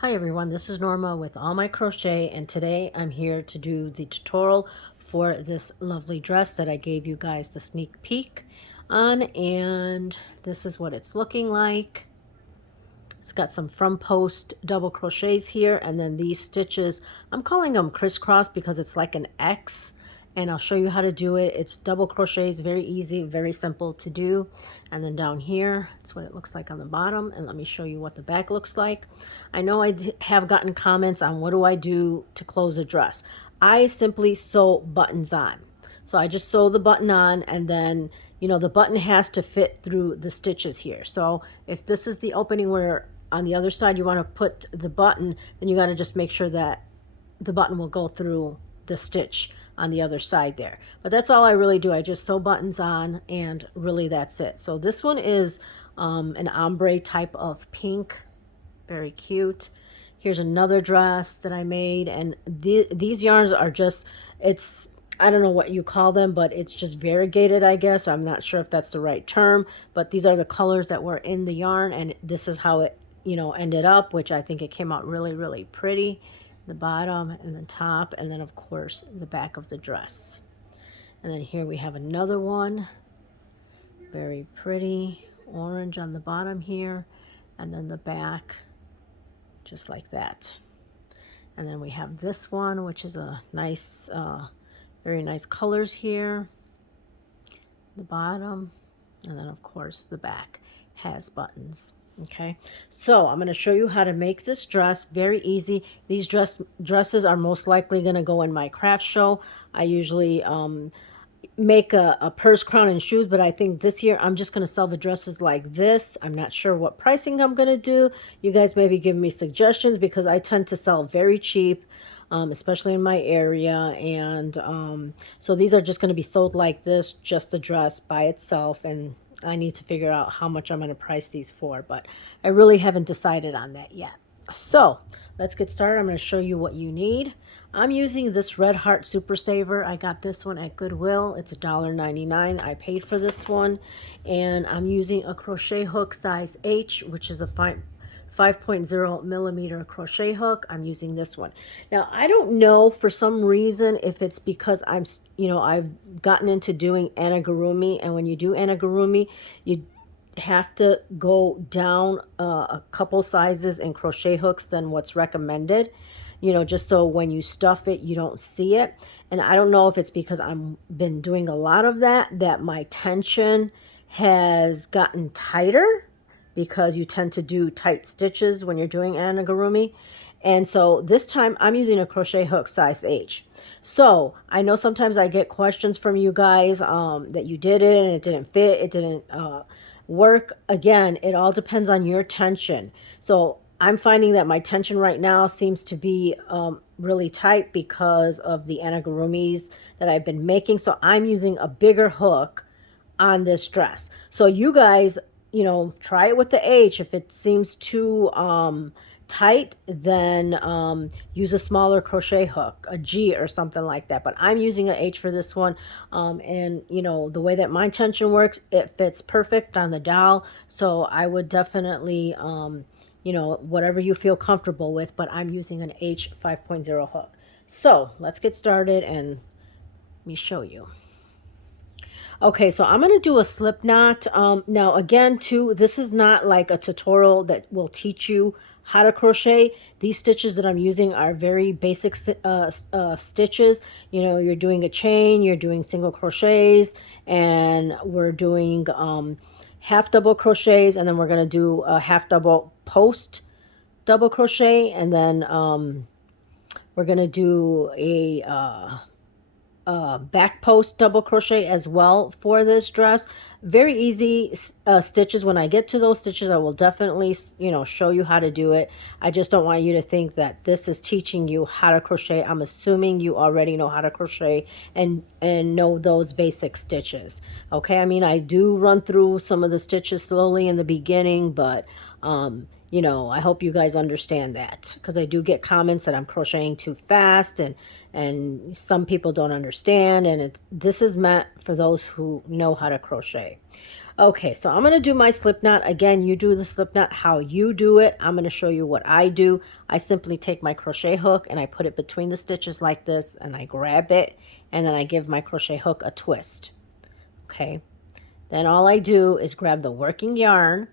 Hi everyone, this is Norma with All My Crochet, and today I'm here to do the tutorial for this lovely dress that I gave you guys the sneak peek on, and this is what it's looking like. It's got some from post double crochets here, and then these stitches, I'm calling them crisscross because it's like an X, and I'll show you how to do it. It's double crochets, very easy, very simple to do. And then down here, that's what it looks like on the bottom, and let me show you what the back looks like. I know I have gotten comments on what do I do to close a dress. I simply sew buttons on. So I just sew the button on, and then the button has to fit through the stitches here. So if this is the opening where on the other side you want to put the button, then you got to just make sure that the button will go through the stitch on the other side there. But that's all I really do. I just sew buttons on, and really that's it. So this one is an ombre type of pink, very cute. Here's another dress that I made, and these yarns are just, I don't know what you call them, but it's just variegated, I guess. I'm not sure if that's the right term, but these are the colors that were in the yarn, and this is how it ended up, which I think it came out really, really pretty. The bottom and the top, and then of course the back of the dress. And then here we have another one, very pretty orange on the bottom here, and then the back just like that. And then we have this one, which is a nice very nice colors here, the bottom, and then of course the back has buttons. Okay, so I'm going to show you how to make this dress. Very easy. These dresses are most likely going to go in my craft show. I usually make a purse, crown, and shoes, but I think this year I'm just going to sell the dresses like this. I'm not sure what pricing I'm going to do. You guys maybe give me suggestions, because I tend to sell very cheap, especially in my area. And so these are just going to be sold like this, just the dress by itself, and I need to figure out how much I'm going to price these for, but I really haven't decided on that yet. So let's get started. I'm going to show you what you need. I'm using this Red Heart Super Saver. I got this one at Goodwill. It's $1.99. I paid for this one. And I'm using a crochet hook size H, which is a 5.0 millimeter crochet hook. I'm using this one. Now, I don't know, for some reason, if it's because I've gotten into doing amigurumi, and when you do amigurumi, you have to go down a couple sizes in crochet hooks than what's recommended, just so when you stuff it, you don't see it. And I don't know if it's because I've been doing a lot of that my tension has gotten tighter, because you tend to do tight stitches when you're doing amigurumi. And so this time I'm using a crochet hook size H. So I know sometimes I get questions from you guys that you did it and it didn't fit, it didn't work. Again, it all depends on your tension. So I'm finding that my tension right now seems to be really tight because of the amigurumis that I've been making. So I'm using a bigger hook on this dress. So you guys, try it with the H. If it seems too tight, then use a smaller crochet hook, a G or something like that. But I'm using an H for this one. And the way that my tension works, it fits perfect on the dowel. So I would definitely, whatever you feel comfortable with, but I'm using an H 5.0 hook. So let's get started, and let me show you. Okay, so I'm going to do a slip knot. Now, again, too, this is not like a tutorial that will teach you how to crochet. These stitches that I'm using are very basic stitches. You're doing a chain, you're doing single crochets, and we're doing half double crochets, and then we're going to do a half double post double crochet, and then we're going to do a back post double crochet as well for this dress. Very easy stitches. When I get to those stitches, I will definitely show you how to do it. I just don't want you to think that this is teaching you how to crochet. I'm assuming you already know how to crochet and know those basic stitches. Okay, I mean, I do run through some of the stitches slowly in the beginning, but I hope you guys understand that, because I do get comments that I'm crocheting too fast, and some people don't understand, and this is meant for those who know how to crochet. Okay, so I'm going to do my slip knot. Again, you do the slip knot how you do it. I'm going to show you what I do. I simply take my crochet hook and I put it between the stitches like this, and I grab it, and then I give my crochet hook a twist. Okay, then all I do is grab the working yarn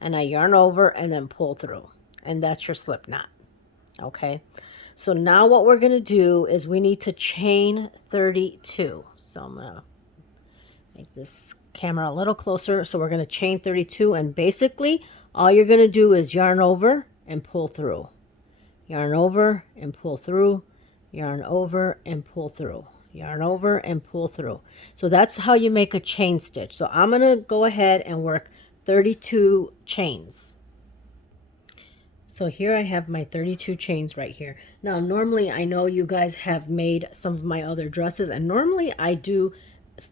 and I yarn over and then pull through, and that's your slip knot. Okay, so now what we're going to do is we need to chain 32. So I'm going to make this camera a little closer. So we're going to chain 32, and basically all you're going to do is yarn over and pull through, yarn over and pull through, yarn over and pull through, yarn over and pull through. So that's how you make a chain stitch. So I'm going to go ahead and work 32 chains. So here I have my 32 chains right here. Now normally, I know you guys have made some of my other dresses, and normally I do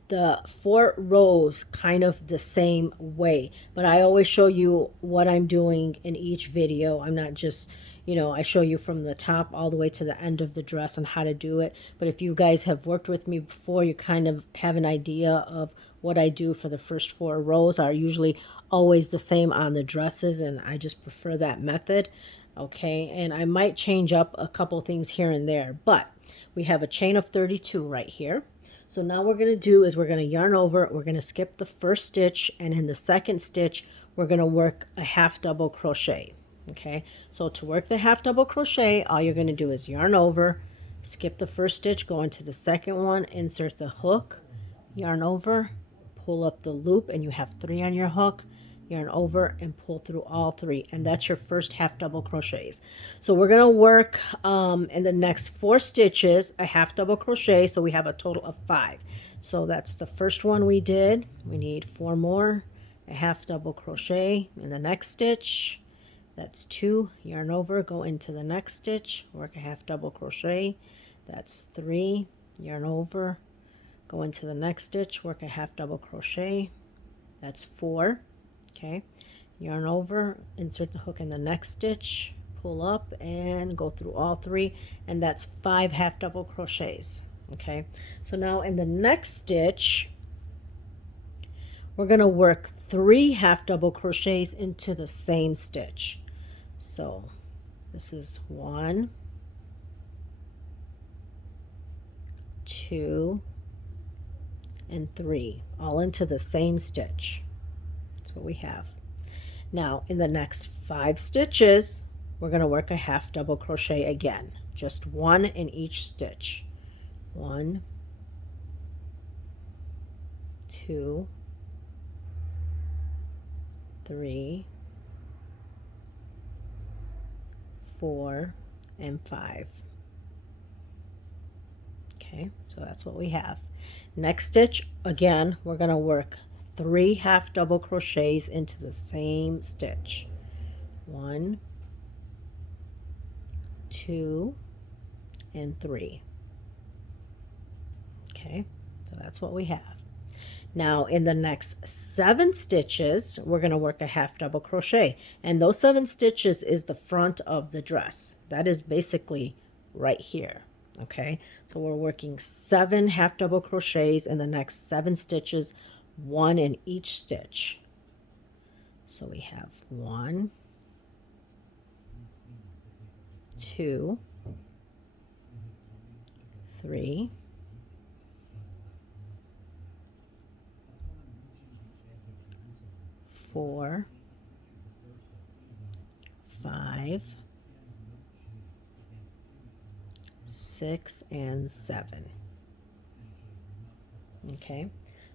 the 4 rows kind of the same way, but I always show you what I'm doing in each video. I'm not just, you know, I show you from the top all the way to the end of the dress and how to do it. But if you guys have worked with me before, you kind of have an idea of what I do for the first 4 rows. Are usually always the same on the dresses, and I just prefer that method. Okay, and I might change up a couple things here and there, but we have a chain of 32 right here. So now what we're going to do is we're going to yarn over, we're going to skip the first stitch, and in the second stitch we're going to work a half double crochet. Okay, so to work the half double crochet, all you're going to do is yarn over, skip the first stitch, go into the second one, insert the hook, yarn over, pull up the loop, and you have 3 on your hook, yarn over and pull through all 3, and that's your first half double crochets. So we're going to work in the next 4 stitches a half double crochet, so we have a total of 5. So that's the first one we did. We need 4 more, a half double crochet in the next stitch. That's 2, yarn over, go into the next stitch, work a half double crochet. That's 3, yarn over, go into the next stitch, work a half double crochet. That's 4. Okay, yarn over, insert the hook in the next stitch, pull up and go through all 3, and that's 5 half double crochets. Okay, so now in the next stitch we're going to work 3 half double crochets into the same stitch. So this is 1, 2, and 3, all into the same stitch. That's what we have. Now in the next 5 stitches we're going to work a half double crochet again, just 1 in each stitch. 1, 2, 3, 4, and 5. Okay, so that's what we have. Next stitch, again, we're going to work 3 half double crochets into the same stitch. 1, 2, and 3. Okay, so that's what we have. Now in the next 7 stitches we're going to work a half double crochet, and those 7 stitches is the front of the dress. That is basically right here. Okay, so we're working 7 half double crochets in the next 7 stitches, 1 in each stitch. So we have 1, 2, 3, 4, 5, 6, and 7. Okay,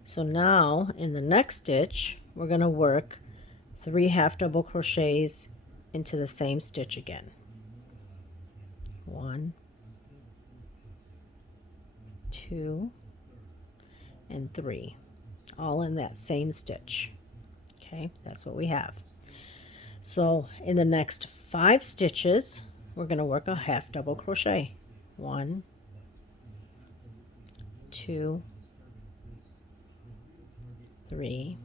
so now in the next stitch we're going to work 3 half double crochets into the same stitch again. 1, 2, and 3, all in that same stitch. Okay, that's what we have. So in the next 5 stitches we're going to work a half double crochet. 1, 2, 3,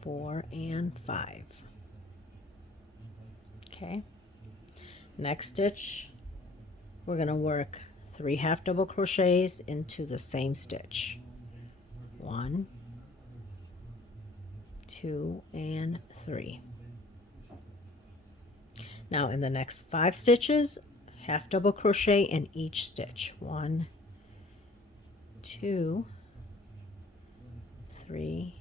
4, and 5. Okay, next stitch we're going to work 3 half double crochets into the same stitch. 1, 2, and 3. Now in the next 5 stitches, half double crochet in each stitch. 1, 2, 3,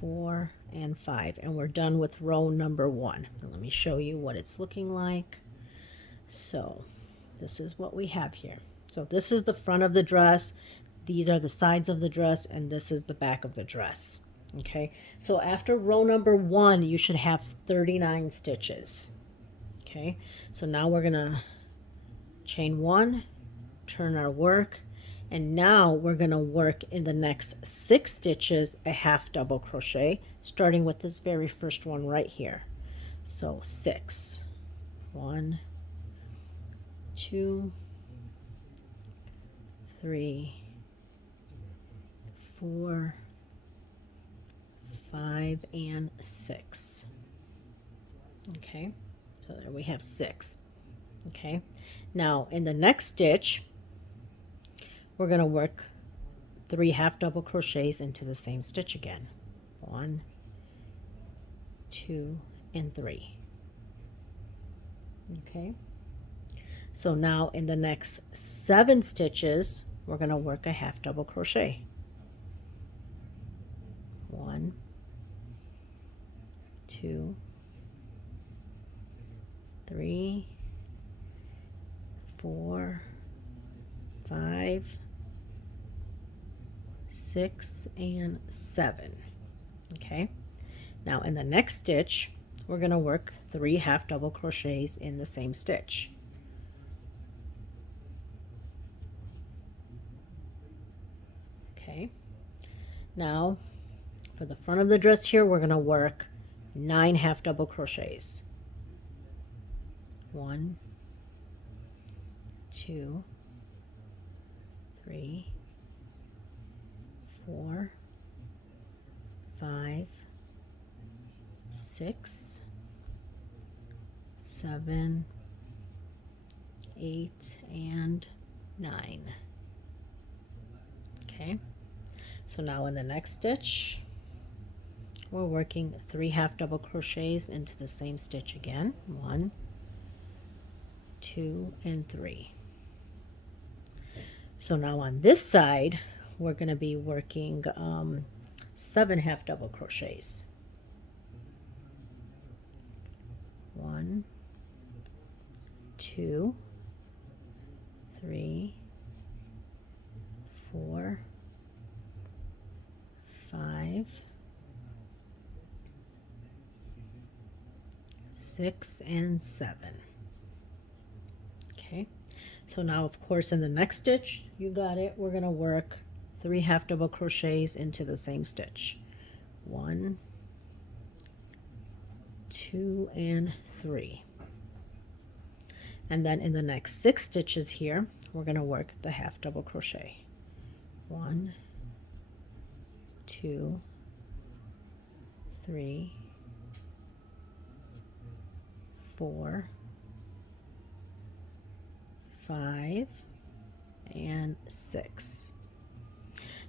4, and 5, and we're done with row number 1. And let me show you what it's looking like. So this is what we have here. So this is the front of the dress, these are the sides of the dress, and this is the back of the dress. Okay, so after row number 1 you should have 39 stitches. Okay, so now we're gonna chain 1, turn our work, and now we're going to work in the next 6 stitches a half double crochet, starting with this very first one right here. So 6, 1, 2, 3, 4, 5, and 6. Okay, so there we have 6. Okay, now in the next stitch we're going to work 3 half double crochets into the same stitch again. 1, 2, and 3. Okay, so now in the next 7 stitches we're going to work a half double crochet. 1, 2, 3, 4, 5, 6, and 7. Okay, now in the next stitch we're going to work 3 half double crochets in the same stitch. Okay, now for the front of the dress here we're going to work 9 half double crochets. 1, 2, 3, 4, 5, 6, 7, 8, and 9. Okay, so now in the next stitch we're working 3 half double crochets into the same stitch again. 1, 2, and 3. So now on this side we're going to be working 7 half double crochets. 1, 2, 3, 4, 5, 6, and 7. Okay, so now of course in the next stitch, you got it, we're going to work 3 half double crochets into the same stitch. 1, 2, and 3. And then in the next 6 stitches here we're going to work the half double crochet. 1, 2, 3, 4, 5, and 6.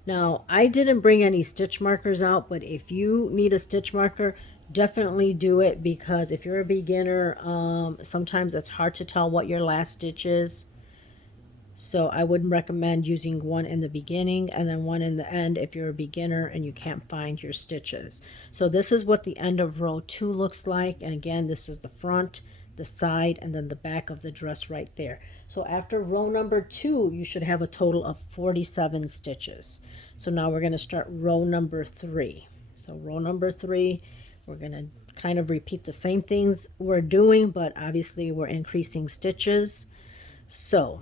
Now I didn't bring any stitch markers out, but if you need a stitch marker, definitely do it, because if you're a beginner, sometimes it's hard to tell what your last stitch is. So I would recommend using one in the beginning and then one in the end if you're a beginner and you can't find your stitches. So this is what the end of row 2 looks like, and again this is the front, the side, and then the back of the dress right there. So after row number 2 you should have a total of 47 stitches. So now we're going to start row number 3. So row number 3, we're going to kind of repeat the same things we're doing, but obviously we're increasing stitches. So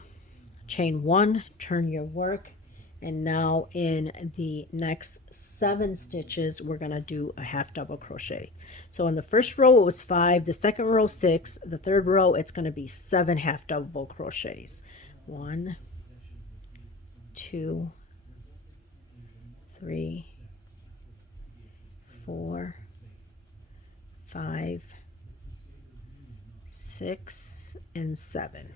chain 1, turn your work, and now in the next 7 stitches we're going to do a half double crochet. So in the first row it was 5, the second row 6, the third row it's going to be 7 half double crochets. 1, 2, 3, 4, 5, 6, and 7.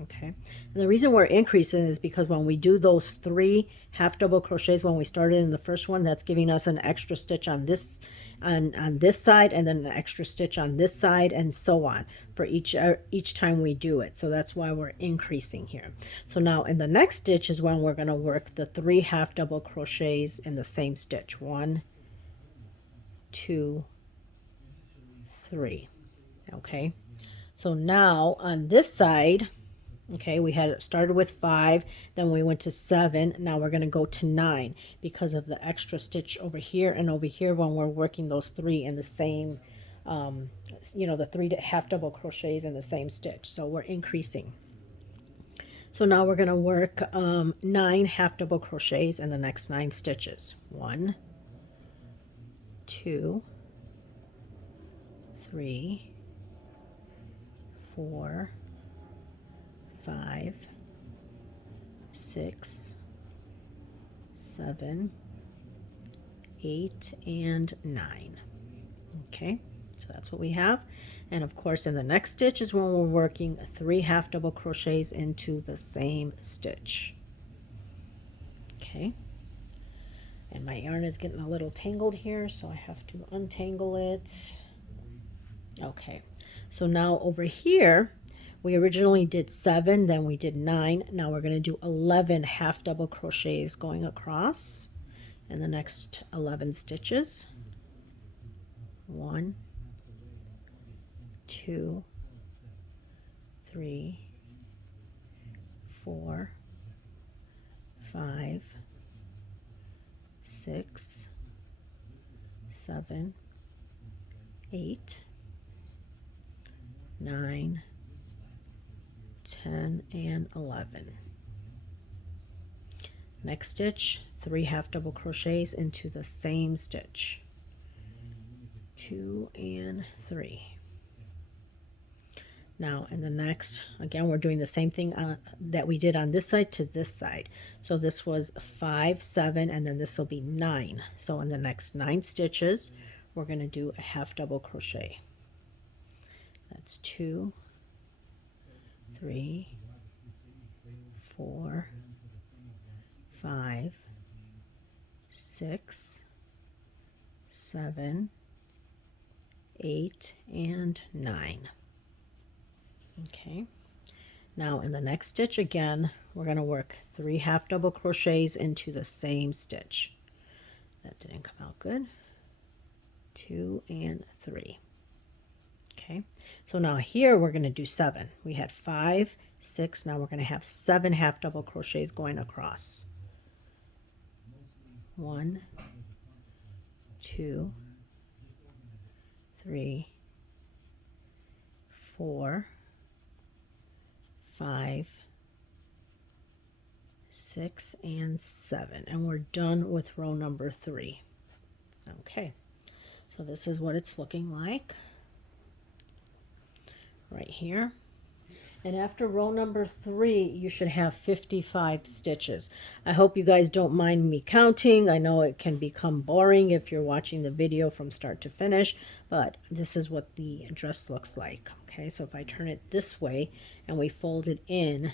Okay, and the reason we're increasing is because when we do those 3 half double crochets when we started in the first one, that's giving us an extra stitch on this side, and then an extra stitch on this side, and so on for each time we do it. So that's why we're increasing here. So now in the next stitch is when we're going to work the 3 half double crochets in the same stitch. 1, 2, 3. Okay, so now on this side, okay, we had started with 5, then we went to 7. Now we're going to go to 9 because of the extra stitch over here and over here when we're working those 3 in the same, the 3 half double crochets in the same stitch. So we're increasing. So now we're going to work 9 half double crochets in the next 9 stitches. 1, 2, 3, 4, 5, 6, 7, 8, and 9. Okay, so that's what we have. And of course in the next stitch is when we're working 3 half double crochets into the same stitch. Okay, and my yarn is getting a little tangled here, so I have to untangle it. Okay, so now over here we originally did 7, then we did 9. Now we're going to do 11 half double crochets going across in the next 11 stitches. 1, 2, 3, 4, 5, 6, 7, 8, 9, 10, and 11. Next stitch, 3 half double crochets into the same stitch. 2 and 3. Now in the next, again, we're doing the same thing that we did on this side to this side. So this was 5, 7, and then this will be 9. So in the next 9 stitches, we're going to do a half double crochet. That's 2, 3, 4, 5, 6, 7, 8, and 9. Okay, now in the next stitch again, we're going to work 3 half double crochets into the same stitch. That didn't come out good. 2 and 3. Okay, so now here we're going to do 7. We had 5, 6, now we're going to have 7 half double crochets going across. 1, 2, 3, 4, 5, 6, and 7, and we're done with row number 3. Okay, so this is what it's looking like right here. And after row number 3, you should have 55 stitches. I hope you guys don't mind me counting. I know it can become boring if you're watching the video from start to finish, but this is what the dress looks like. Okay, so if I turn it this way and we fold it in,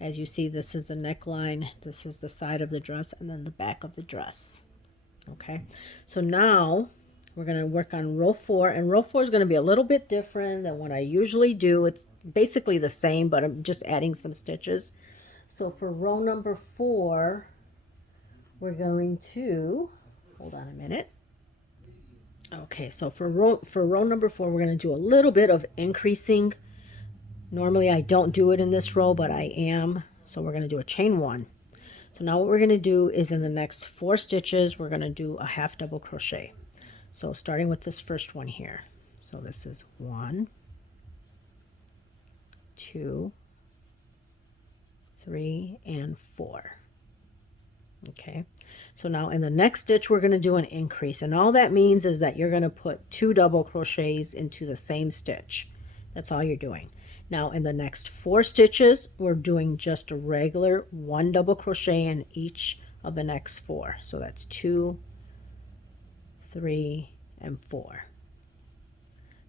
as you see, this is the neckline, this is the side of the dress, and then the back of the dress. Okay, so now we're going to work on row 4, and row 4 is going to be a little bit different than what I usually do. It's basically the same, but I'm just adding some stitches. So for row number 4, we're going to, hold on a minute. Okay, so for row number 4, we're going to do a little bit of increasing. Normally I don't do it in this row, but I am. So we're going to do a chain 1. So now what we're going to do is in the next 4 stitches, we're going to do a half double crochet. So starting with this first one here. So this is 1, 2, 3, and 4. Okay, so now in the next stitch we're going to do an increase, and all that means is that you're going to put 2 double crochets into the same stitch. That's all you're doing. Now in the next 4 stitches we're doing just a regular 1 double crochet in each of the next 4. So that's 2, 3, and 4.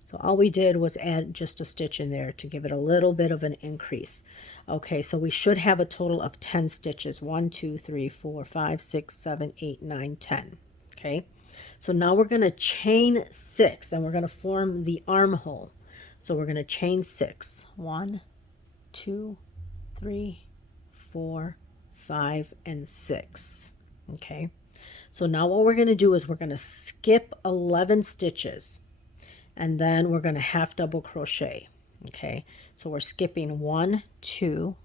So all we did was add just a stitch in there to give it a little bit of an increase. Okay, so we should have a total of 10 stitches. 1, 2, 3, 4, 5, 6, 7, 8, 9, 10. Okay, so now we're going to chain 6 and we're going to form the armhole. So we're going to chain 6. 1, 2, 3, 4, 5, and 6. Okay, so now what we're going to do is we're going to skip 11 stitches. And then we're going to half double crochet. Okay, so we're skipping 1, 2,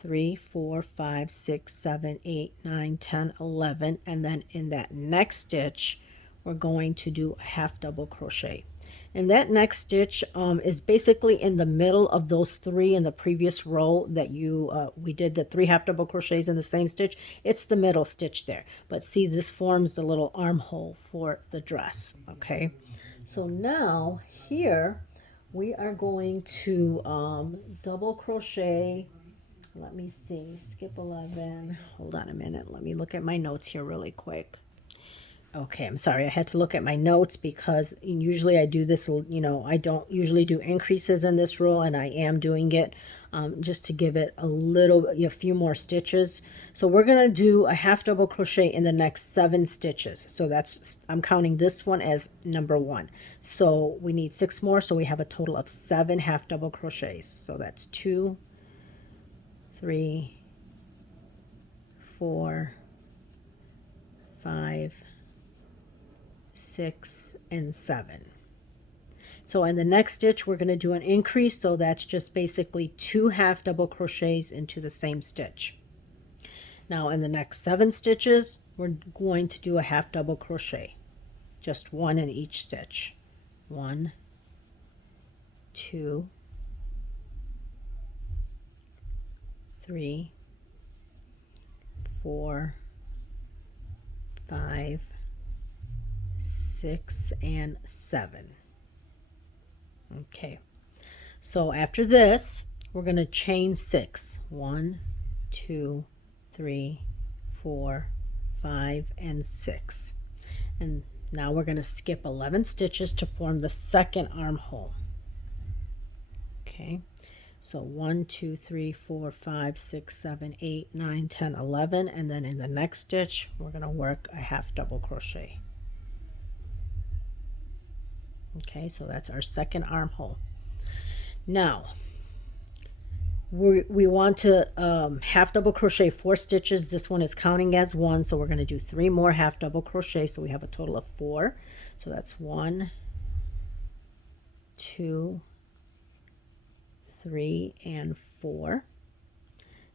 3, 4, 5, 6, 7, 8, 9, 10, 11. And then in that next stitch, we're going to do a half double crochet. And that next stitch is basically in the middle of those 3 in the previous row that we did the 3 half double crochets in the same stitch. It's the middle stitch there. But see, this forms the little armhole for the dress. Okay. So now here we are going to double crochet. Let me see, skip 11. Hold on a minute. Let me look at my notes here really quick. Okay, I'm sorry. I had to look at my notes because usually I do this, I don't usually do increases in this row, and I am doing it just to give it a few more stitches. So we're going to do a half double crochet in the next 7 stitches. So I'm counting this one as number 1. So we need 6 more, so we have a total of 7 half double crochets. So that's 2, 3, 4, 5, 6, and 7. So in the next stitch we're going to do an increase, so that's just basically 2 half double crochets into the same stitch. Now in the next 7 stitches we're going to do a half double crochet, just 1 in each stitch. 1, 2, 3, 4, 5, 6, and 7. Okay, so after this we're going to chain 6. 1, 2, 3, 4, 5, and 6. And now we're going to skip 11 stitches to form the second armhole. Okay, so 1, 2, 3, 4, 5, 6, 7, 8, 9, 10, 11, and then in the next stitch we're going to work a half double crochet. Okay, so that's our second armhole. Now we want to half double crochet 4 stitches. This one is counting as 1, so we're going to do 3 more half double crochet, so we have a total of 4. So that's 1, 2, 3, and 4.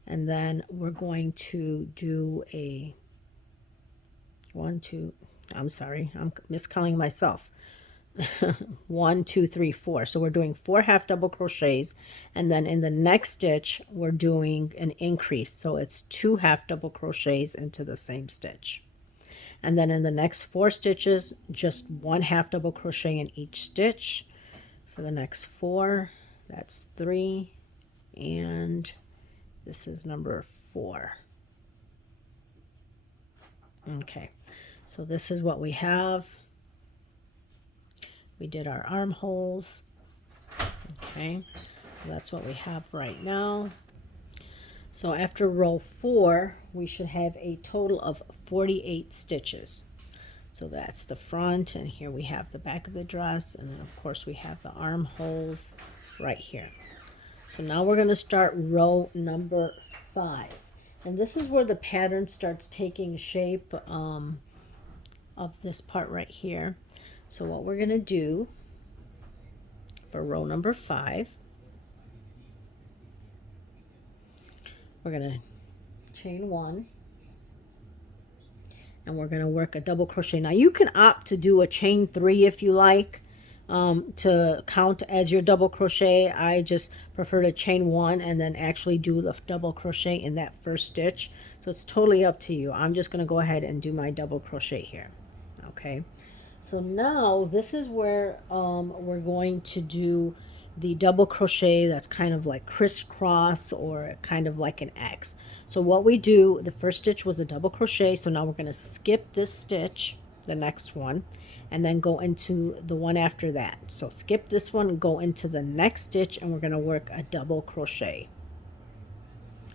And then we're going to do a 1, 2, I'm sorry, I'm miscounting myself. 1, 2, 3, 4. So we're doing 4 half double crochets, and then in the next stitch we're doing an increase, so it's 2 half double crochets into the same stitch. And then in the next 4 stitches, just 1 half double crochet in each stitch. For the next 4, that's 3, and this is number 4. Okay, so this is what we have. We did our armholes. Okay, so that's what we have right now. So after row 4, we should have a total of 48 stitches. So that's the front, and here we have the back of the dress, and then of course we have the armholes right here. So now we're going to start row number 5, and this is where the pattern starts taking shape of this part right here. So what we're going to do for row number 5, we're going to chain 1, and we're going to work a double crochet. Now you can opt to do a chain 3 if you like, to count as your double crochet. I just prefer to chain 1 and then actually do the double crochet in that first stitch. So it's totally up to you. I'm just going to go ahead and do my double crochet here. Okay, so now this is where we're going to do the double crochet that's kind of like crisscross, or kind of like an X. So what we do, the first stitch was a double crochet, so now we're going to skip this stitch, the next one, and then go into the one after that. So skip this one, go into the next stitch, and we're going to work a double crochet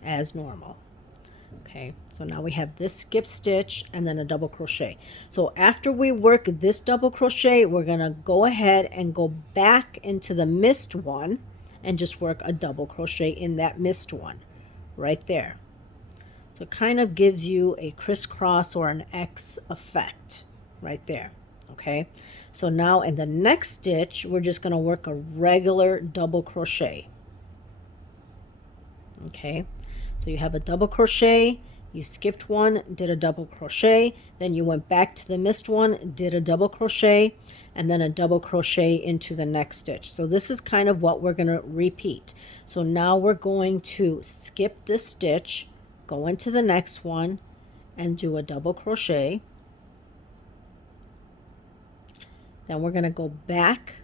as normal. Okay, so now we have this skip stitch and then a double crochet. So after we work this double crochet, we're going to go ahead and go back into the missed one and just work a double crochet in that missed one right there. So it kind of gives you a crisscross or an X effect right there. Okay, so now in the next stitch, we're just going to work a regular double crochet. Okay, so you have a double crochet, you skipped one, did a double crochet, then you went back to the missed one, did a double crochet, and then a double crochet into the next stitch. So this is kind of what we're going to repeat. So now we're going to skip this stitch, go into the next one, and do a double crochet. Then we're going to go back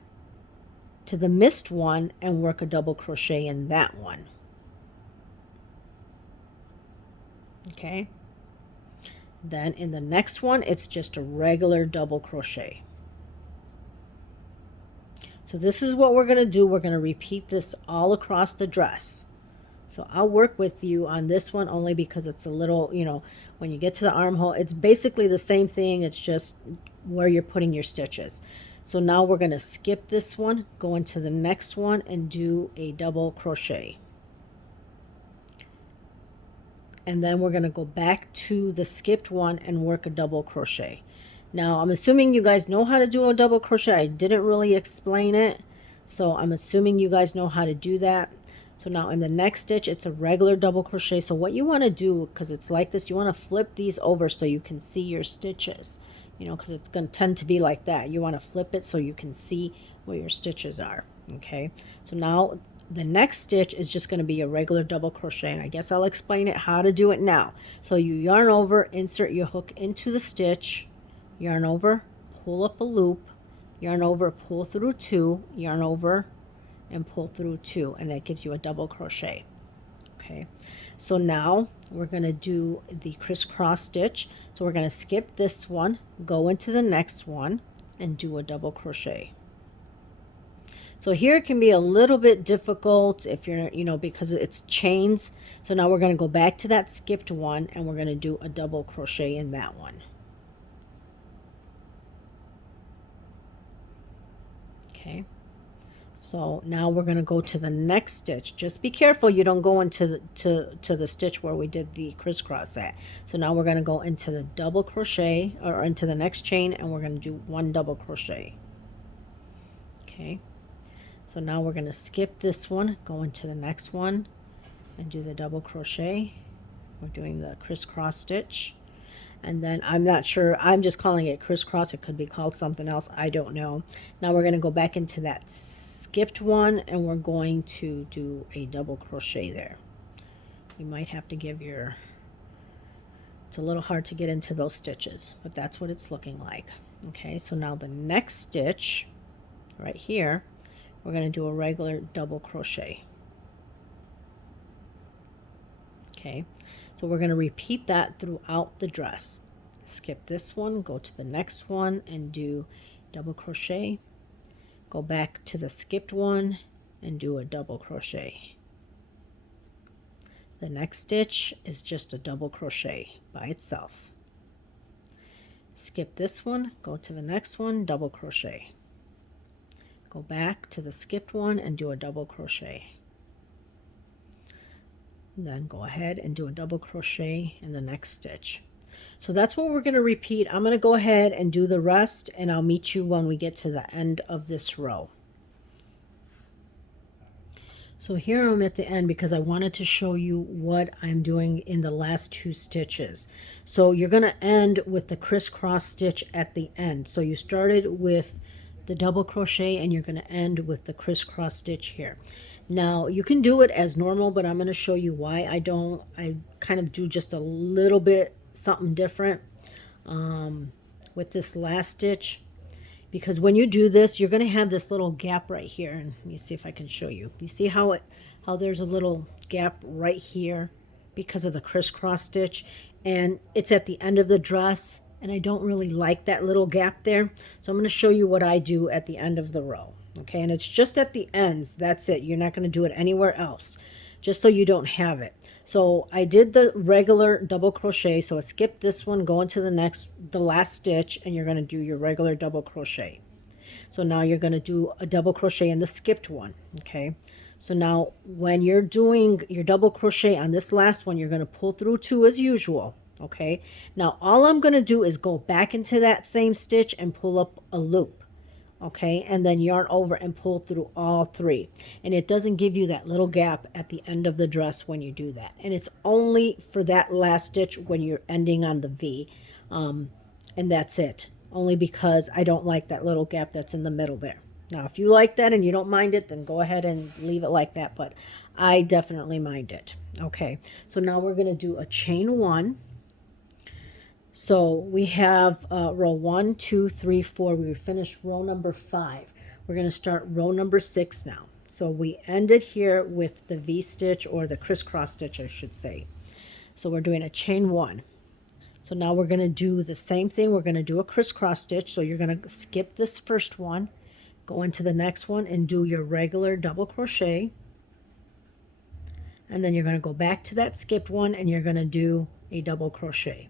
to the missed one and work a double crochet in that one. Okay, then in the next one, it's just a regular double crochet. So this is what we're going to do. We're going to repeat this all across the dress. So I'll work with you on this one only because it's a little, you know, when you get to the armhole, it's basically the same thing. It's just where you're putting your stitches. So now we're going to skip this one, go into the next one, and do a double crochet. And then we're going to go back to the skipped one and work a double crochet. Now I'm assuming you guys know how to do a double crochet. I didn't really explain it, so I'm assuming you guys know how to do that. So now in the next stitch, it's a regular double crochet. So what you want to do, because it's like this, you want to flip these over so you can see your stitches, you know, because it's going to tend to be like that. You want to flip it so you can see where your stitches are. Okay, so now the next stitch is just going to be a regular double crochet, and I guess I'll explain it how to do it now. So you yarn over, insert your hook into the stitch, yarn over, pull up a loop, yarn over, pull through two, yarn over, and pull through two, and that gives you a double crochet. Okay, so now we're going to do the crisscross stitch. So we're going to skip this one, go into the next one, and do a double crochet. So here it can be a little bit difficult if you're, you know, because it's chains. So now we're going to go back to that skipped one and we're going to do a double crochet in that one. Okay. So now we're going to go to the next stitch. Just be careful you don't go into the stitch where we did the crisscross at. So now we're going to go into the double crochet or into the next chain and we're going to do one double crochet. Okay. So now we're going to skip this one, go into the next one, and do the double crochet. We're doing the crisscross stitch. And then I'm not sure, I'm just calling it crisscross. It could be called something else. I don't know. Now we're going to go back into that skipped one, and we're going to do a double crochet there. You might have to give your, it's a little hard to get into those stitches, but that's what it's looking like. Okay, so now the next stitch right here, we're going to do a regular double crochet. Okay, so we're going to repeat that throughout the dress. Skip this one, go to the next one and do double crochet. Go back to the skipped one and do a double crochet. The next stitch is just a double crochet by itself. Skip this one, go to the next one, double crochet. Go back to the skipped one and do a double crochet. And then go ahead and do a double crochet in the next stitch. So that's what we're going to repeat. I'm going to go ahead and do the rest, and I'll meet you when we get to the end of this row. So here I'm at the end because I wanted to show you what I'm doing in the last two stitches. So you're going to end with the crisscross stitch at the end. So you started with the double crochet and you're going to end with the crisscross stitch here. Now you can do it as normal, but I'm going to show you why I don't. I kind of do just a little bit something different with this last stitch, because when you do this, you're going to have this little gap right here. And let me see if I can show you. You see how there's a little gap right here because of the crisscross stitch, and it's at the end of the dress. and I don't really like that little gap there. So I'm going to show you what I do at the end of the row. Okay, and it's just at the ends. That's it. You're not going to do it anywhere else, just so you don't have it. So I did the regular double crochet, so I skipped this one, go into the last stitch, and you're going to do your regular double crochet. So now you're going to do a double crochet in the skipped one. Okay, so now when you're doing your double crochet on this last one, you're going to pull through 2 as usual. Okay, now all I'm going to do is go back into that same stitch and pull up a loop. Okay, and then yarn over and pull through all 3, and it doesn't give you that little gap at the end of the dress when you do that, and it's only for that last stitch when you're ending on the V, and that's it, only because I don't like that little gap that's in the middle there. Now if you like that and you don't mind it, then go ahead and leave it like that, but I definitely mind it. Okay, so now we're going to do a chain 1. So we have row 1, 2, 3, 4. We finished row number 5. We're going to start row number 6 now. So we ended here with the V stitch, or the crisscross stitch, I should say. So we're doing a chain 1. So now we're going to do the same thing. We're going to do a crisscross stitch. So you're going to skip this first one, go into the next one, and do your regular double crochet. And then you're going to go back to that skipped one, and you're going to do a double crochet.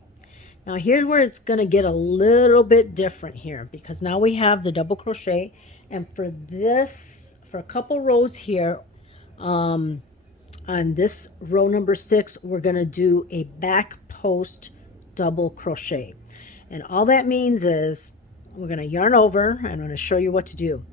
Now here's where it's going to get a little bit different here, because now we have the double crochet, and for a couple rows here, on this row number 6, we're going to do a back post double crochet. And all that means is we're going to yarn over, and I'm going to show you what to do.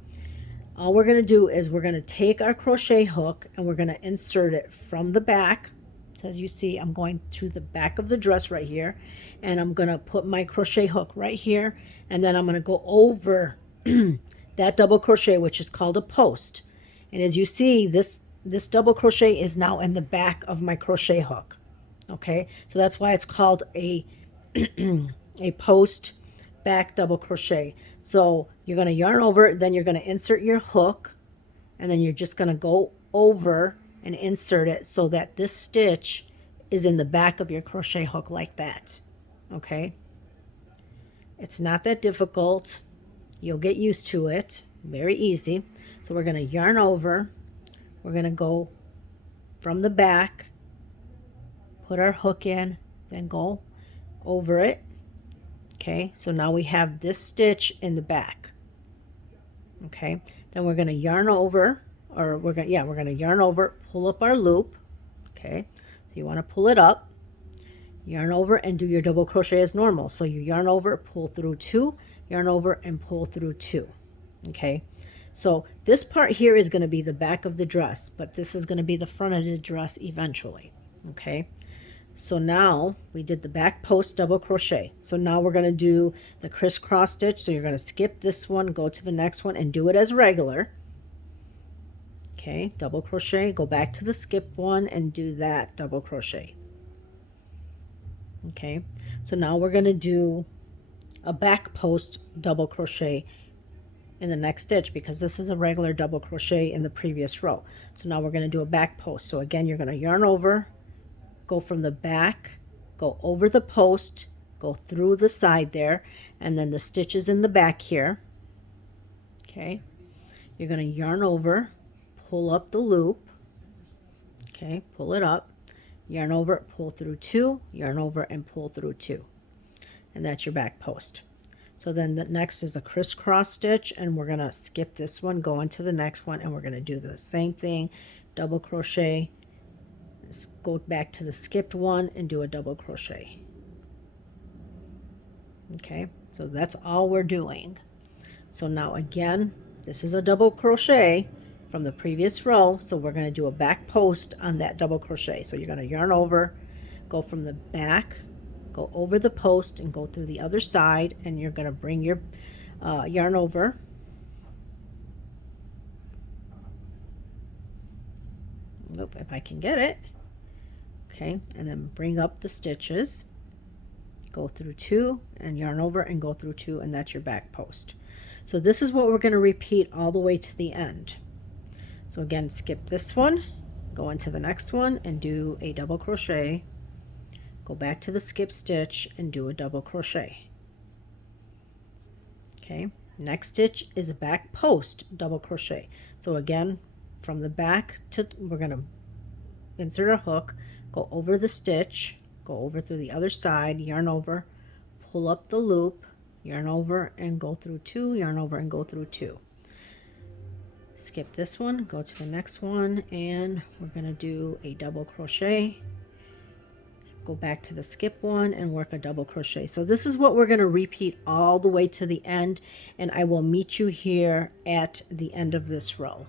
All we're going to do is we're going to take our crochet hook and we're going to insert it from the back. So as you see, I'm going to the back of the dress right here, and I'm going to put my crochet hook right here, and then I'm going to go over that double crochet, which is called a post. And as you see, this double crochet is now in the back of my crochet hook. Okay, so that's why it's called a a post back double crochet. So you're going to yarn over, then you're going to insert your hook, and then you're just going to go over and insert it so that this stitch is in the back of your crochet hook like that. Okay, it's not that difficult. You'll get used to it. Very easy. So we're going to yarn over, we're going to go from the back, put our hook in, then go over it. Okay, so now we have this stitch in the back. Okay, then we're going to yarn over, or we're going to yarn over, pull up our loop. Okay, so you want to pull it up, yarn over, and do your double crochet as normal. So you yarn over, pull through 2, yarn over, and pull through 2. Okay, so this part here is going to be the back of the dress, but this is going to be the front of the dress eventually. Okay, so now we did the back post double crochet. So now we're going to do the crisscross stitch. So you're going to skip this one, go to the next one, and do it as regular. Okay, double crochet, go back to the skip one and do that double crochet. Okay, so now we're going to do a back post double crochet in the next stitch, because this is a regular double crochet in the previous row. So now we're going to do a back post. So again, you're going to yarn over, go from the back, go over the post, go through the side there, and then the stitches in the back here. Okay, you're going to yarn over, pull up the loop. Okay, pull it up, yarn over, pull through 2, yarn over, and pull through 2, and that's your back post. So then the next is a crisscross stitch, and we're going to skip this one, go into the next one, and we're going to do the same thing, double crochet, go back to the skipped one and do a double crochet. Okay, so that's all we're doing. So now again, this is a double crochet from the previous row, so we're going to do a back post on that double crochet. So you're going to yarn over, go from the back, go over the post, and go through the other side, and you're going to bring your yarn over, if I can get it. Okay, and then bring up the stitches, go through 2 and yarn over and go through 2, and that's your back post. So this is what we're going to repeat all the way to the end. So again, skip this one, go into the next one and do a double crochet, go back to the skip stitch and do a double crochet. Okay, next stitch is a back post double crochet. So again, from the back to, we're going to insert a hook, go over the stitch, go over through the other side, yarn over, pull up the loop, yarn over and go through two, yarn over and go through two. Skip this one, go to the next one, and we're going to do a double crochet. Go back to the skip one and work a double crochet. So this is what we're going to repeat all the way to the end, and I will meet you here at the end of this row.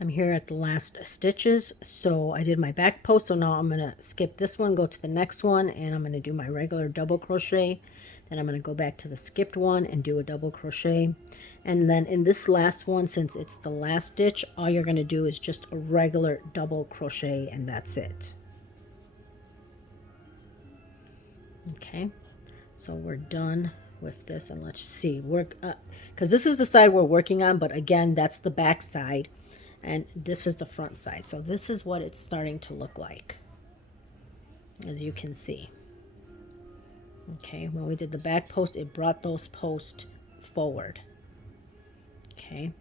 I'm here at the last stitches, so I did my back post, so now I'm going to skip this one, go to the next one, and I'm going to do my regular double crochet. Then I'm going to go back to the skipped one and do a double crochet. And then in this last one, since it's the last stitch, all you're going to do is just a regular double crochet, and that's it. Okay, so we're done with this, and let's see, work because this is the side we're working on, but again, that's the back side and this is the front side. So this is what it's starting to look like, as you can see. Okay, when we did the back post, it brought those posts forward. Okay,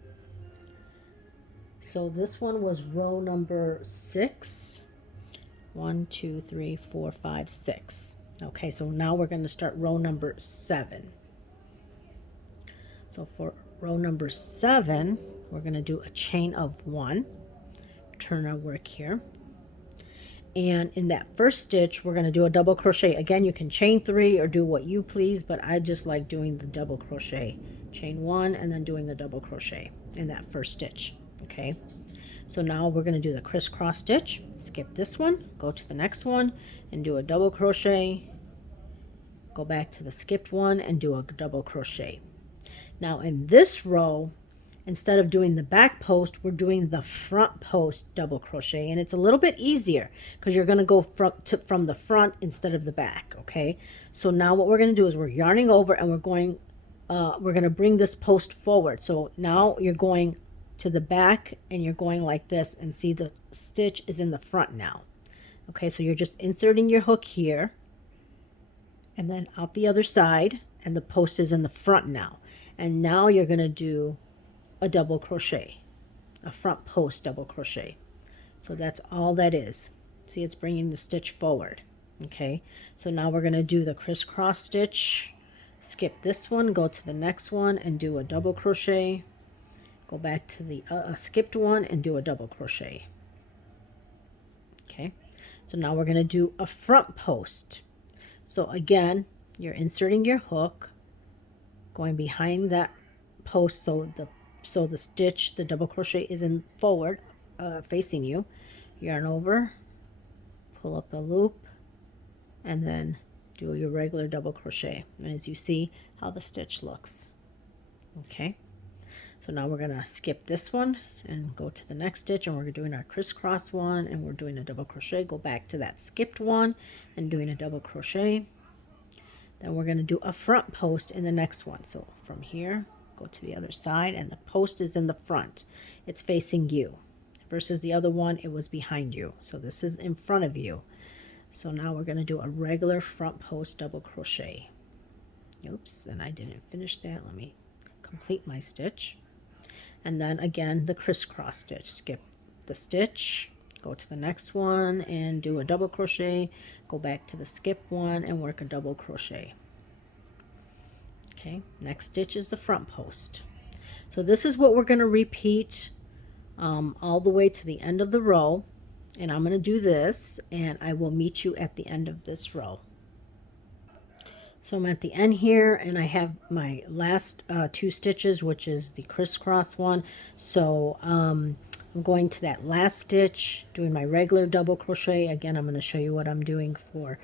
so this one was row number 6. 1 2 3 4 5 6. Okay, so now we're going to start row number 7. So for row number 7, we're going to do a chain of 1, turn our work here, and in that first stitch we're going to do a double crochet. Again, you can chain 3 or do what you please, but I just like doing the double crochet. Chain 1 and then doing the double crochet in that first stitch. Okay, so now we're going to do the crisscross stitch. Skip this one, go to the next one and do a double crochet, go back to the skipped one and do a double crochet. Now in this row, instead of doing the back post, we're doing the front post double crochet, and it's a little bit easier because you're going to go from the front instead of the back. Okay, so now what we're going to do is we're yarning over and we're going to bring this post forward. So now you're going to the back and you're going like this, and see the stitch is in the front now. Okay, so you're just inserting your hook here and then out the other side, and the post is in the front now. And now you're going to do a double crochet, a front post double crochet. So that's all that is. See, it's bringing the stitch forward. Okay, so now we're going to do the crisscross stitch. Skip this one, go to the next one and do a double crochet, go back to the skipped one and do a double crochet. Okay, so now we're going to do a front post. So again, you're inserting your hook, going behind that post, so the stitch, the double crochet is in forward, facing you. Yarn over, pull up the loop, and then do your regular double crochet. And as you see how the stitch looks. Okay, so now we're going to skip this one and go to the next stitch, and we're doing our crisscross one and we're doing a double crochet. Go back to that skipped one and doing a double crochet. Then we're going to do a front post in the next one. So from here, go to the other side, and the post is in the front. It's facing you versus the other one, it was behind you. So this is in front of you. So now we're going to do a regular front post double crochet. Oops, and I didn't finish that. Let me complete my stitch. And then again, the crisscross stitch. Skip the stitch, go to the next one and do a double crochet, go back to the skip one and work a double crochet. Okay, next stitch is the front post. So this is what we're going to repeat all the way to the end of the row, and I'm going to do this and I will meet you at the end of this row. So I'm at the end here, and I have my last 2 stitches, which is the crisscross one. So I'm going to that last stitch, doing my regular double crochet. Again, I'm going to show you what I'm doing for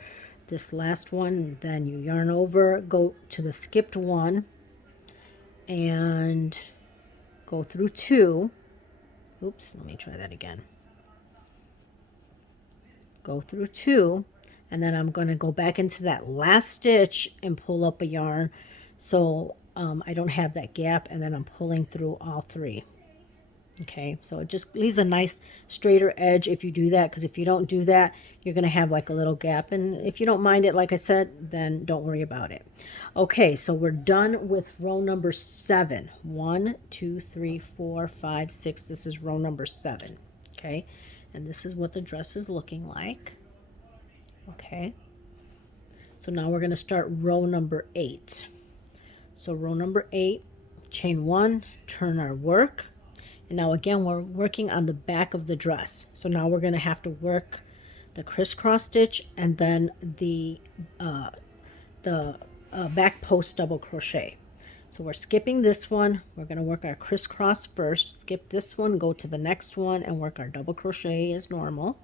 this last one. Then you yarn over, go to the skipped one, and go through 2. Oops, let me try that again. Go through 2. And then I'm going to go back into that last stitch and pull up a yarn, so I don't have that gap, and then I'm pulling through all 3. Okay, so it just leaves a nice straighter edge if you do that, because if you don't do that, you're going to have like a little gap. And if you don't mind it, like I said, then don't worry about it. Okay, so we're done with row number 7. 1, 2, 3, 4, 5, 6. This is row number 7. Okay, and this is what the dress is looking like. Okay, so now we're going to start row number 8. So row number 8, chain 1, turn our work. And now again, we're working on the back of the dress. So now we're going to have to work the crisscross stitch and then the back post double crochet. So we're skipping this one. We're going to work our crisscross first. Skip this one, go to the next one, and work our double crochet as normal.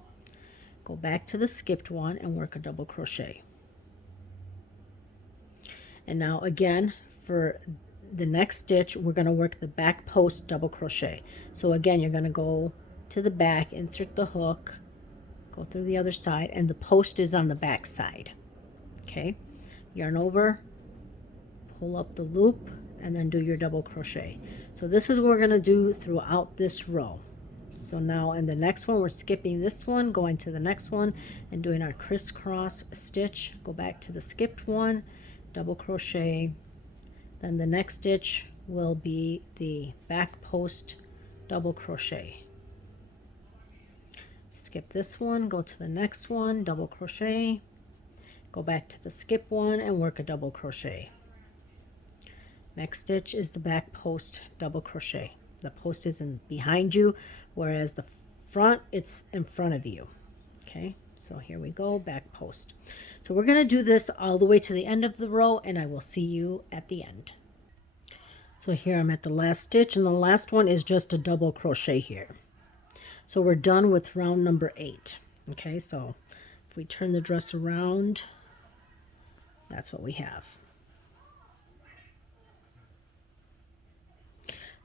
Go back to the skipped one and work a double crochet. And now again, for the next stitch, we're going to work the back post double crochet. So again, you're going to go to the back, insert the hook, go through the other side, and the post is on the back side. Okay, yarn over, pull up the loop, and then do your double crochet. So this is what we're going to do throughout this row. So now in the next one, we're skipping this one, going to the next one, and doing our crisscross stitch. Go back to the skipped one, double crochet. Then the next stitch will be the back post double crochet. Skip this one, go to the next one, double crochet, go back to the skip one and work a double crochet. Next stitch is the back post double crochet. The post is in behind you, whereas the front, it's in front of you. Okay, so here we go, back post. So we're going to do this all the way to the end of the row, and I will see you at the end. So here I'm at the last stitch, and the last one is just a double crochet here. So we're done with round number 8. Okay, so if we turn the dress around, that's what we have.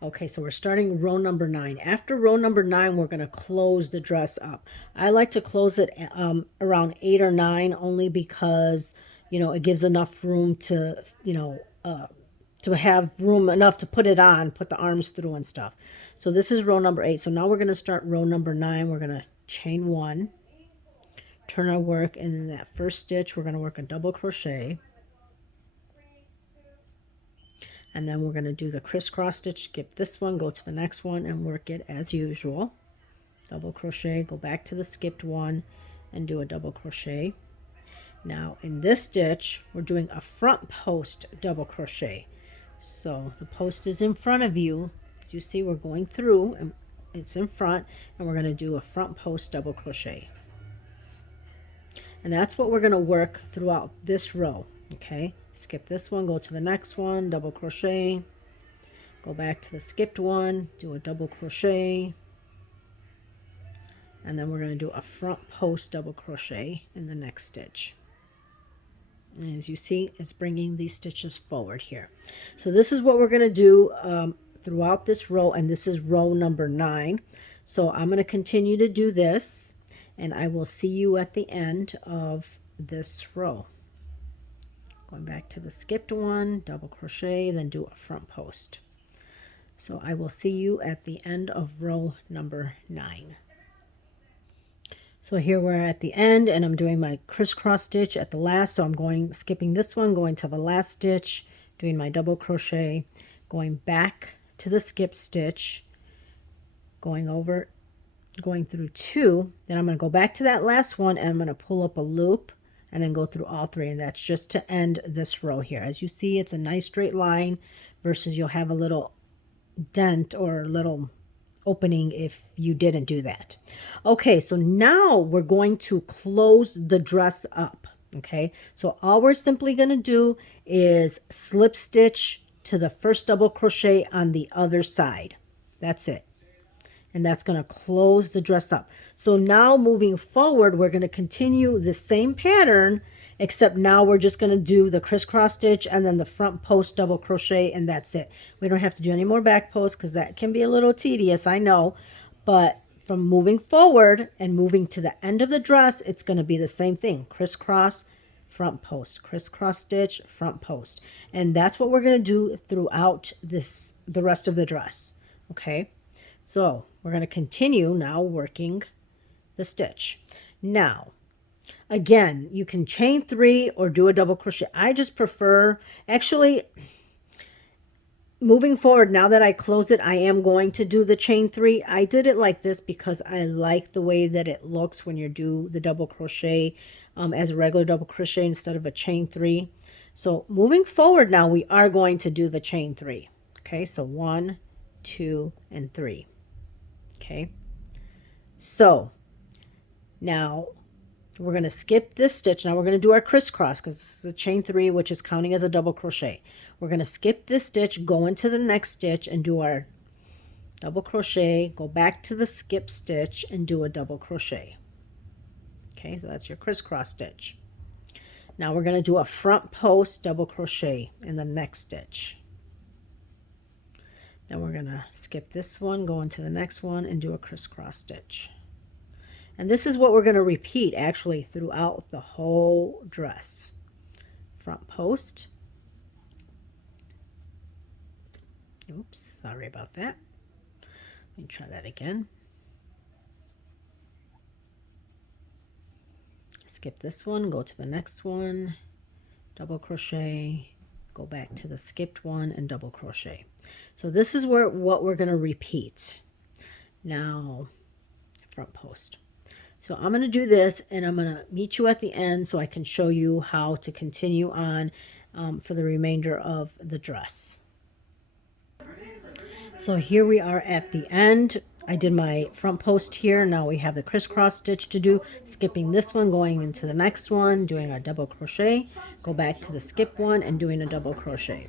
Okay, so we're starting row number 9. After row number 9, we're going to close the dress up. I like to close it around 8 or 9, only because, you know, it gives enough room to, to have room enough to put it on, put the arms through and stuff. So this is row number 8. So now we're going to start row number 9. We're going to chain 1, turn our work, and in that first stitch, we're going to work a double crochet. And then we're going to do the crisscross stitch, skip this one, go to the next one, and work it as usual. Double crochet, go back to the skipped one, and do a double crochet. Now in this stitch, we're doing a front post double crochet. So the post is in front of you. As you see, we're going through, and it's in front, and we're going to do a front post double crochet. And that's what we're going to work throughout this row, okay? Skip this one, go to the next one, double crochet, go back to the skipped one, do a double crochet, and then we're going to do a front post double crochet in the next stitch. And as you see, it's bringing these stitches forward here. So this is what we're going to do throughout this row, and this is row number 9. So I'm going to continue to do this, and I will see you at the end of this row. Going back to the skipped one, double crochet, then do a front post. So I will see you at the end of row number 9. So here we're at the end, and I'm doing my crisscross stitch at the last. So I'm skipping this one, going to the last stitch, doing my double crochet, going back to the skip stitch, going over, going through 2. Then I'm going to go back to that last one, and I'm going to pull up a loop and then go through all 3, and that's just to end this row here. As you see, it's a nice straight line versus you'll have a little dent or a little opening if you didn't do that. Okay, so now we're going to close the dress up. Okay, so all we're simply going to do is slip stitch to the first double crochet on the other side. That's it. And that's going to close the dress up. So now moving forward, we're going to continue the same pattern, except now we're just going to do the crisscross stitch and then the front post double crochet, and that's it. We don't have to do any more back posts because that can be a little tedious, I know. But from moving forward and moving to the end of the dress, it's going to be the same thing. Crisscross, front post, crisscross stitch, front post. And that's what we're going to do throughout the rest of the dress. Okay. So we're going to continue now working the stitch. Now, again, you can chain 3 or do a double crochet. I just prefer, actually, moving forward, now that I close it, I am going to do the chain 3. I did it like this because I like the way that it looks when you do the double crochet as a regular double crochet instead of a chain 3. So moving forward now, we are going to do the chain 3. Okay, so 1, 2, and 3. Okay, so now we're going to skip this stitch. Now we're going to do our crisscross because this is the chain 3, which is counting as a double crochet. We're going to skip this stitch, go into the next stitch and do our double crochet, go back to the skip stitch and do a double crochet. Okay, so that's your crisscross stitch. Now we're going to do a front post double crochet in the next stitch. Then we're going to skip this one, go into the next one and do a crisscross stitch. And this is what we're going to repeat actually throughout the whole dress. Front post. Oops, sorry about that. Let me try that again. Skip this one, go to the next one, double crochet, go back to the skipped one and double crochet. So this is what we're going to repeat. Now, front post. So I'm going to do this and I'm going to meet you at the end so I can show you how to continue on for the remainder of the dress. So here we are at the end. I did my front post here. Now we have the crisscross stitch to do. Skipping this one, going into the next one, doing our double crochet, go back to the skip one and doing a double crochet.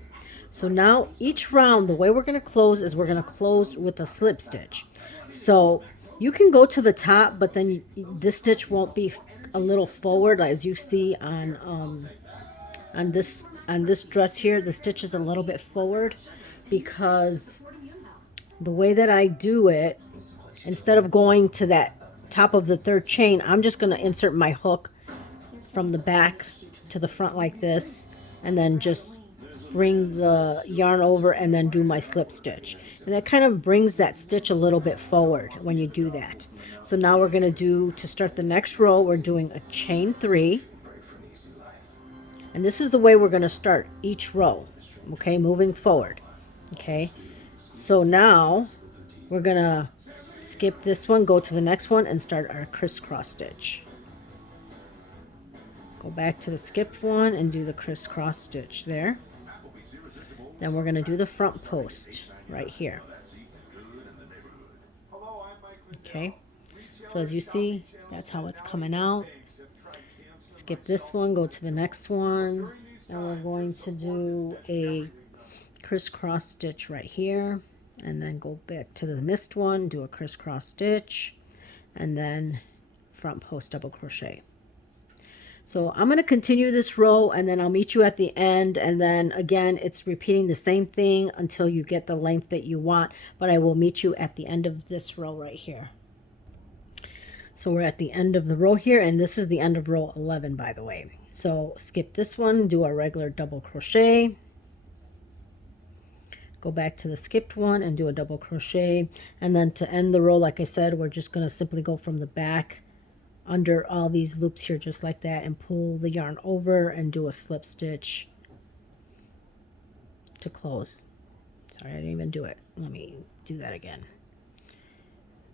So now each round, the way we're going to close is we're going to close with a slip stitch. So you can go to the top, but then this stitch won't be a little forward as you see on this dress here. The stitch is a little bit forward because the way that I do it, instead of going to that top of the third chain, I'm just going to insert my hook from the back to the front like this and then just bring the yarn over and then do my slip stitch. And that kind of brings that stitch a little bit forward when you do that. So now we're going to do, to start the next row, we're doing a chain 3. And this is the way we're going to start each row, okay, moving forward. Okay, so now we're going to skip this one, go to the next one, and start our crisscross stitch. Go back to the skipped one and do the crisscross stitch there. Then we're going to do the front post right here. Okay, so as you see, that's how it's coming out. Skip this one, go to the next one, and we're going to do a crisscross stitch right here, and then go back to the missed one, do a crisscross stitch, and then front post double crochet. So I'm going to continue this row and then I'll meet you at the end, and then again it's repeating the same thing until you get the length that you want, but I will meet you at the end of this row right here. So we're at the end of the row here, and this is the end of row 11, by the way. So skip this one, do a regular double crochet, go back to the skipped one and do a double crochet, and then to end the row, like I said, we're just going to simply go from the back under all these loops here just like that and pull the yarn over and do a slip stitch to close. Sorry, I didn't even do it. Let me do that again.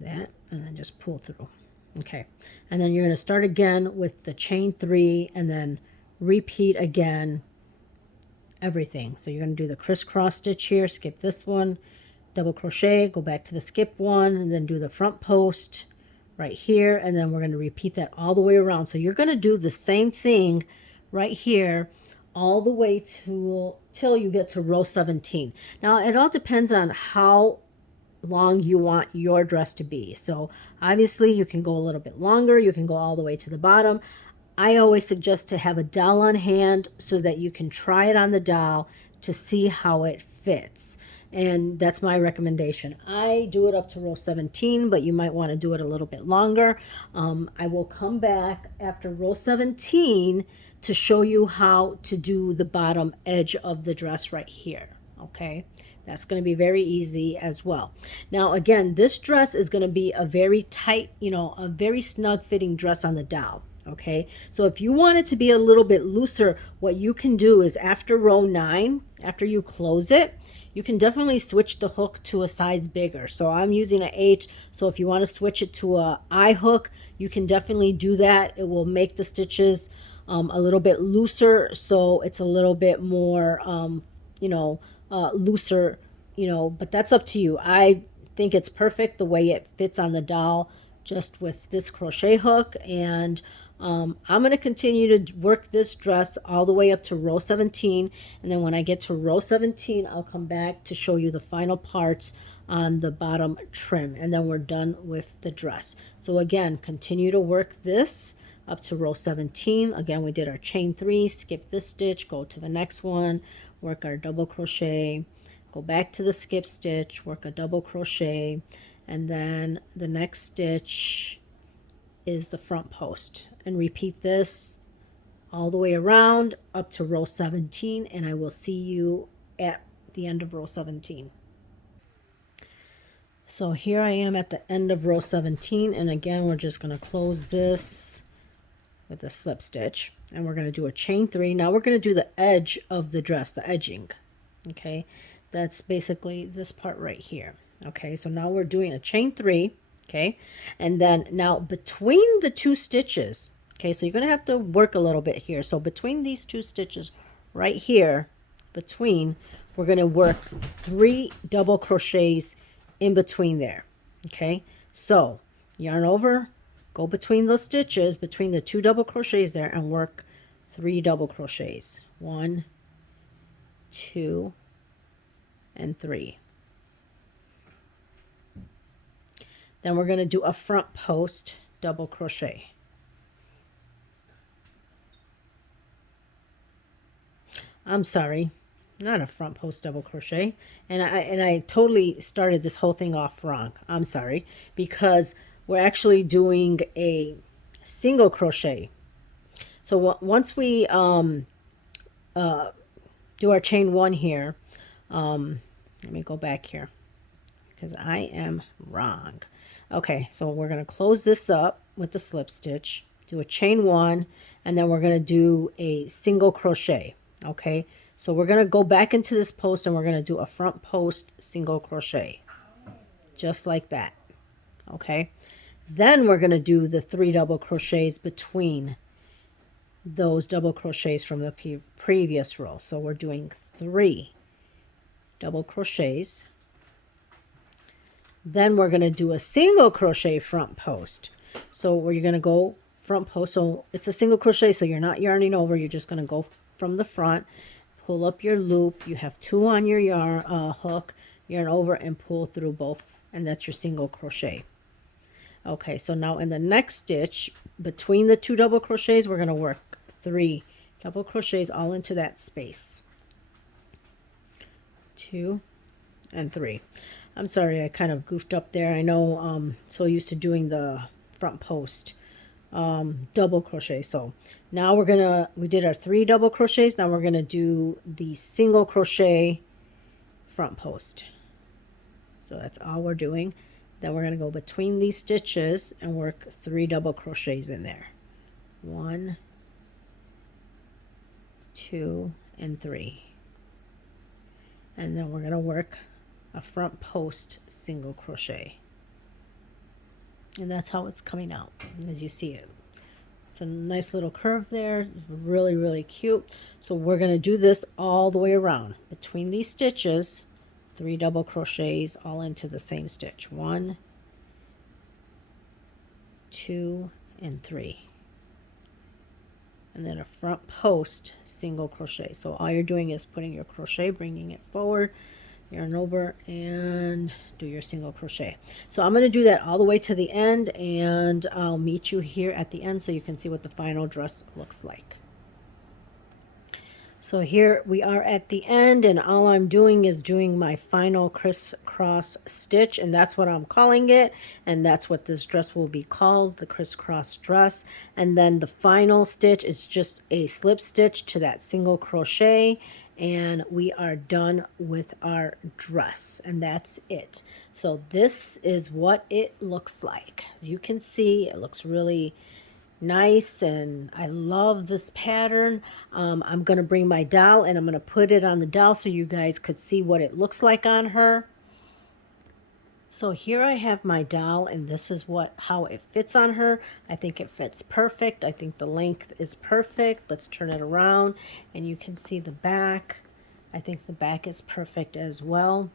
That, and then just pull through. Okay, and then you're going to start again with the chain 3 and then repeat again everything. So you're going to do the crisscross stitch here, skip this one, double crochet, go back to the skip one, and then do the front post right here, and then we're going to repeat that all the way around. So you're going to do the same thing right here all the way till you get to row 17. Now it all depends on how long you want your dress to be. So obviously you can go a little bit longer, you can go all the way to the bottom. I always suggest to have a doll on hand so that you can try it on the doll to see how it fits. And that's my recommendation. I do it up to row 17, but you might want to do it a little bit longer. I will come back after row 17 to show you how to do the bottom edge of the dress right here. Okay, That's going to be very easy as well. Now, again, this dress is going to be a very tight, a very snug fitting dress on the doll. Okay, so if you want it to be a little bit looser, what you can do is after row 9, after you close it, you can definitely switch the hook to a size bigger. So I'm using an H, so if you want to switch it to a I hook, you can definitely do that. It will make the stitches a little bit looser, so it's a little bit more looser, but that's up to you. I think it's perfect the way it fits on the doll, just with this crochet hook. And I'm going to continue to work this dress all the way up to row 17, and then when I get to row 17, I'll come back to show you the final parts on the bottom trim, and then we're done with the dress. So again, continue to work this up to row 17. Again, we did our chain 3, skip this stitch, go to the next one, work our double crochet, go back to the skip stitch, work a double crochet, and then the next stitch is the front post, and repeat this all the way around up to row 17, and I will see you at the end of row 17. So here I am at the end of row 17, and again we're just going to close this with a slip stitch, and we're going to do a chain 3. Now we're going to do the edge of the dress, the edging. Okay, that's basically this part right here. Okay, so now we're doing a chain 3. Okay, and then now between the 2 stitches, okay, so you're going to have to work a little bit here. So between these 2 stitches right here, we're going to work 3 double crochets in between there. Okay, so yarn over, go between those stitches, between the 2 double crochets there, and work 3 double crochets. 1, 2, and 3. Then we're going to do a front post double crochet. I'm sorry, not a front post double crochet. And I totally started this whole thing off wrong. I'm sorry, because we're actually doing a single crochet. So once we do our chain 1 here, let me go back here because I am wrong. Okay, so we're going to close this up with the slip stitch, do a chain 1, and then we're going to do a single crochet. Okay, so we're going to go back into this post, and we're going to do a front post single crochet, just like that. Okay, then we're going to do the 3 double crochets between those double crochets from the previous row. So we're doing 3 double crochets. Then we're going to do a single crochet front post. So you're going to go front post. So it's a single crochet, so you're not yarning over. You're just going to go from the front, pull up your loop. You have 2 on your yarn hook, yarn over, and pull through both, and that's your single crochet. Okay, so now in the next stitch, between the 2 double crochets, we're going to work 3 double crochets all into that space. 2 and 3. I'm sorry, I kind of goofed up there. I know I'm so used to doing the front post double crochet. So now we did our 3 double crochets. Now we're gonna do the single crochet front post. So that's all we're doing. Then we're gonna go between these stitches and work 3 double crochets in there. 1, 2, and 3. And then we're gonna work a front post single crochet, and that's how it's coming out as you see it. It's a nice little curve there, really, really cute. So we're going to do this all the way around between these stitches, 3 double crochets all into the same stitch. 1, 2, and 3, and then a front post single crochet. So all you're doing is putting your crochet, bringing it forward, yarn over, and do your single crochet. So I'm going to do that all the way to the end, and I'll meet you here at the end so you can see what the final dress looks like. So here we are at the end, and all I'm doing is doing my final crisscross stitch, and that's what I'm calling it, and that's what this dress will be called, the crisscross dress. And then the final stitch is just a slip stitch to that single crochet, and we are done with our dress, and that's it. So this is what it looks like. As you can see, it looks really nice, and I love this pattern. I'm going to bring my doll and I'm going to put it on the doll so you guys could see what it looks like on her. So here I have my doll, and this is how it fits on her. I think it fits perfect. I think the length is perfect. Let's turn it around and you can see the back. I think the back is perfect as well.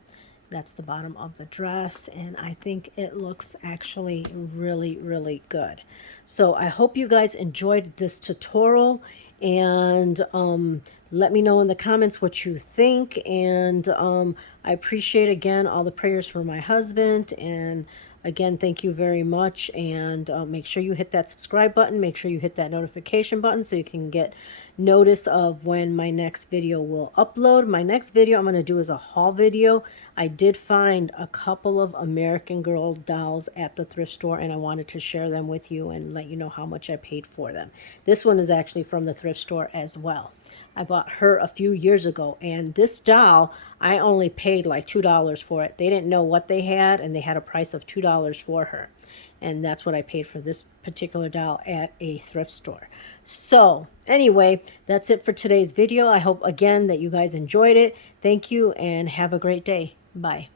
That's the bottom of the dress, and I think it looks actually really, really good. So I hope you guys enjoyed this tutorial, and let me know in the comments what you think. And I appreciate, again, all the prayers for my husband. And again, thank you very much. And make sure you hit that subscribe button. Make sure you hit that notification button so you can get notice of when my next video will upload. My next video I'm going to do is a haul video. I did find a couple of American Girl dolls at the thrift store, and I wanted to share them with you and let you know how much I paid for them. This one is actually from the thrift store as well. I bought her a few years ago, and this doll, I only paid like $2 for it. They didn't know what they had, and they had a price of $2 for her. And that's what I paid for this particular doll at a thrift store. So anyway, that's it for today's video. I hope, again, that you guys enjoyed it. Thank you, and have a great day. Bye.